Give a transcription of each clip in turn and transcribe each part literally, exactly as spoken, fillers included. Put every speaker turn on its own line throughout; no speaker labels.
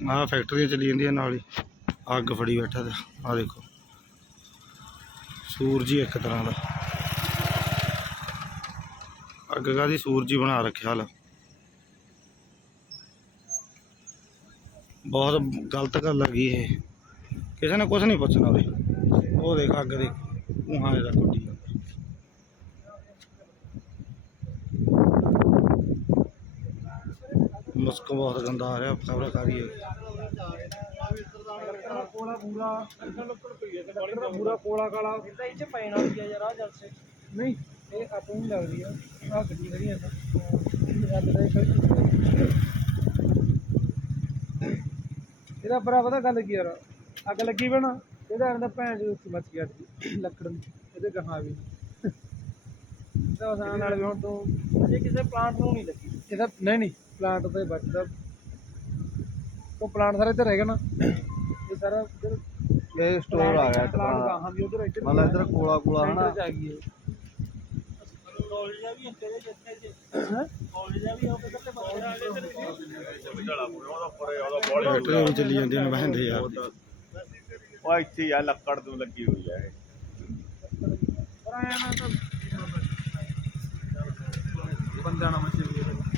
ਆਹ ਫੈਕਟਰੀਆਂ ਚਲੀ ਜਾਂਦੀਆਂ ਨਾਲ ही ਅੱਗ फड़ी बैठा ਤੇ आह देखो सूरज ही एक तरह का अग का सूरज ही बना रखे हाल बहुत गलत गल हैगी ये किसी ने कुछ नहीं पुछना वो देख अग देख उहाँ तक उड्डी मुस्क बहुत गंदा आ रहा खबर कारी है
पूरा कोला काला पैन वाली है यार आ जल से नहीं ये आपको नहीं लग रही है आ गड्डी खड़ी है ਇਹਦਾ ਬੜਾ ਪਤਾ ਗੱਲ ਕੀ ਯਾਰ ਅੱਗ ਲੱਗੀ ਵੇ ਨਾ ਇਹਦਾ ਅੰਦਰ ਭੈਣ ਜੀ ਉੱਤੇ ਮੱਚ ਗਿਆ ਲੱਕੜ ਇਹਦੇ ਗਾਹਾਂ ਵੀ ਇਹਦਾ ਆਸਾਨ ਨਾਲ ਵੀ ਹੁਣ ਤੋਂ ਅਜੇ ਕਿਸੇ ਪਲਾਂਟ ਨੂੰ ਨਹੀਂ ਲੱਗੀ ਇਹਦਾ ਨਹੀਂ ਨਹੀਂ ਪਲਾਂਟ ਤੇ ਬਚਦਾ ਉਹ ਪਲਾਂਟ ਸਾਰੇ ਇੱਧਰ ਹੈਗਾ ਨਾ ਇਹ ਸਾਰਾ ਇੱਧਰ
ਇਹ ਸਟੋਰ ਆ ਗਿਆ
ਪਲਾਂਟ ਗਾਹਾਂ ਵੀ ਉਧਰ ਇੱਧਰ
मतलब इधर कोला कोला है ना
आ गई है कॉलेज भी तेरे जैसे हैं कॉलेज भी हो के
फैक्ट्री भी चली जाती है बहन यार
ਉਹ ਇੱਥੇ ਆ ਲੱਕੜ ਤੋਂ ਲੱਗੀ ਹੋਈ ਹੈ
पर आया ना तो बंदा ना मचे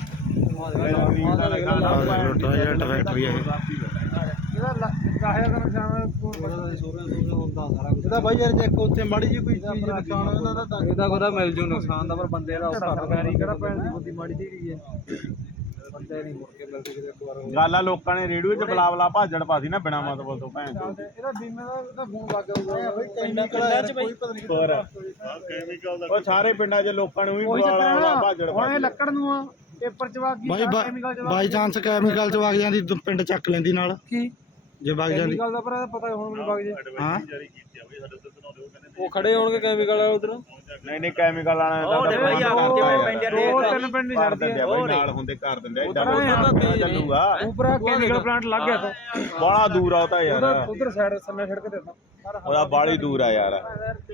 फैक्ट्री है
ਇਹਦਾ ਕਾਹੇ ਦਾ ਨੁਕਸਾਨ ਸੋਰੇ ਸੋਰੇ ਹੁੰਦਾ ਸਾਰਾ ਕੁਝ
ਇਹਦਾ ਬਾਈ ਯਾਰ ਜੇ ਉੱਥੇ ਮਾੜੀ ਜੀ ਕੋਈ ਚੀਜ਼ ਨੁਕਸਾਨ ਹੋ ਜਾਂਦਾ ਤਾਂ
ਇਹਦਾ ਕੋਦਾ ਮਿਲ ਜੂ ਨੁਕਸਾਨ ਦਾ ਪਰ ਬੰਦੇ ਦਾ ਔਸਾ ਸਰਕਾਰੀ ਕਿਹੜਾ ਪੈਣ ਦੀ ਬੁੱਧੀ ਮਾੜੀ ਜਿਹੀ ਹੈ ਬੰਦੇ ਨਹੀਂ ਮੁੜ ਕੇ ਮਿਲਦੇ ਕਿਤੇ ਇੱਕ ਵਾਰ
ਗੱਲ ਆ ਲੋਕਾਂ ਨੇ ਰੇਡੀਓ 'ਚ ਬਲਾ ਬਲਾ ਭਾਜੜ ਪਾਸੀ ਨਾ ਬਿਨਾ ਮਤਲਬ ਤੋਂ ਭੈਣ ਚੋਦ।
ਇਹਦਾ ਬੀਮੇ ਦਾ ਇਹਦਾ ਫੋਨ ਲੱਗ ਗਿਆ ਬਈ ਕੈਮੀਕਲ ਚ ਕੋਈ ਪਤਾ ਨਹੀਂ
ਹੋਰ ਕੈਮੀਕਲ ਦਾ ਉਹ ਸਾਰੇ ਪਿੰਡਾਂ 'ਚ ਲੋਕਾਂ ਨੂੰ ਵੀ ਬਲਾ ਬਲਾ ਭਾਜੜ
ਹੁਣ ਇਹ ਲੱਕੜ ਨੂੰ ਆ ਪੇਪਰ ਚ ਵਾ
ਬਾਈ ਬਾਈ ਚਾਂਸ ਕੈਮੀਕਲ ਚ ਵਗ ਜਾਂਦੀ ਪਿੰਡ ਚੱਕ ਲੈਂਦੀ ਨਾਲ
ਕੀ
ਜੇ ਵਗ ਜਾਂਦੀ
ਕੈਮੀਕਲ ਦਾ ਪਰ ਪਤਾ ਹੁਣ ਮੈਨੂੰ ਵਗ ਜੇ
ਹਾਂ
ਉਹ ਖੜੇ ਹੋਣਗੇ ਕੈਮੀਕਲ ਵਾਲੇ ਉਧਰ
ਨਹੀਂ ਨਹੀਂ ਕੈਮੀਕਲ ਵਾਲਾ
ਦੋ ਤਿੰਨ ਪਿੰਡ ਨਹੀਂ ਛੱਡਦੀ
ਨਾਲ ਹੁੰਦੇ ਕਰ ਦਿੰਦੇ ਐਡਾ ਚੱਲੂਗਾ
ਉਪਰਾ ਕੈਮੀਕਲ ਪਲਾਂਟ ਲੱਗ ਗਿਆ ਤਾਂ
ਬੜਾ ਦੂਰ ਆ ਉਹ ਤਾਂ ਯਾਰ
ਉਧਰ ਸਾਈਡ ਸੰਨਾ ਛੜਕ ਤੇ
ਉਹਦਾ ਬਾਲੀ ਦੂਰ ਆ ਯਾਰ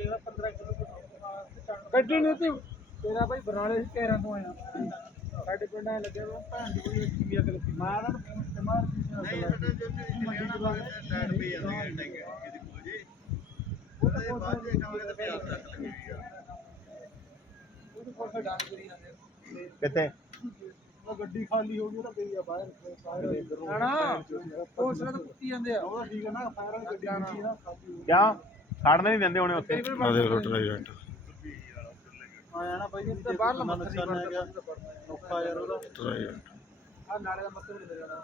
ਗੱਡੀ ਨਹੀਂ ਤੀ ਤੇਰਾ ਭਾਈ ਬਰਨਾਲੇ ਸੀ ਘੇਰਾਂ ਤੋਂ ਆਇਆ ਸਾਡੇ ਪਿੰਡਾਂ ਲੱਗੇ ਉਹ ਭੈਣ ਦੀ ਕੋਈ ਕੀ ਅਗਲ ਸੀ ਮੈਂ ਉਹਨਾਂ ਨੂੰ ਫੋਨ ਤੇ ਮਾਰ
ਕਿੱਥੇ
ਗੱਡੀ ਖਾਲੀ ਹੋ ਗਈ ਤਾਂ ਗਈ ਆ ਬਾਹਰ ਨਾ ਉਹ ਸਿਰ ਤਾਂ ਕੁੱਤੀ ਜਾਂਦੇ ਆ ਉਹਦਾ ਠੀਕ ਹੈ ਨਾ ਫਾਇਰ ਵਾਲੀ ਗੱਡੀ ਆਣੀ ਨਾ
ਕਿਆ ਖੜਨ ਨਹੀਂ ਦਿੰਦੇ ਹੁਣੇ ਉੱਥੇ
ਆ ਦੇਖ ਲੋ ਟਰਾਈਡੈਂਟ
ਆਇਆ ਨਾ ਬਾਈ ਤੇ ਬਾਹਰ ਲੰਮਾ ਨੁਕਸਾਨ ਹੈ ਗਿਆ ਔਖਾ ਯਾਰ ਉਹਦਾ
ਟਰਾਈਡੈਂਟ
ਆ ਨਾਲੇ ਦਾ ਮੱਤਰ ਨਹੀਂ ਜਾਣਾ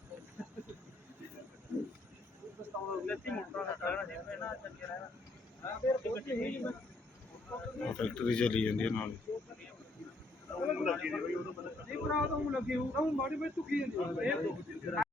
ਲੱਤੀ ਮੋਟਰ ਦਾ ਕਰਨਾ ਜਿਵੇਂ ਨਾ ਚੱਕੇ ਰਹਿਣਾ ਹਾਂ ਫਿਰ ਕੁਝ ਹੀ
ਫੈਕਟਰੀ ਚਲੀ ਜਾਂਦੀ ਹੈ ਨਾਲ
ਨਹੀਂ ਭਰਾ ਤਾਂ ਉਹ ਲੱਗੀ ਉਹ ਮਾੜੀ ਬਈ ਤੂੰ ਕੀ ਜਾਂਦੀ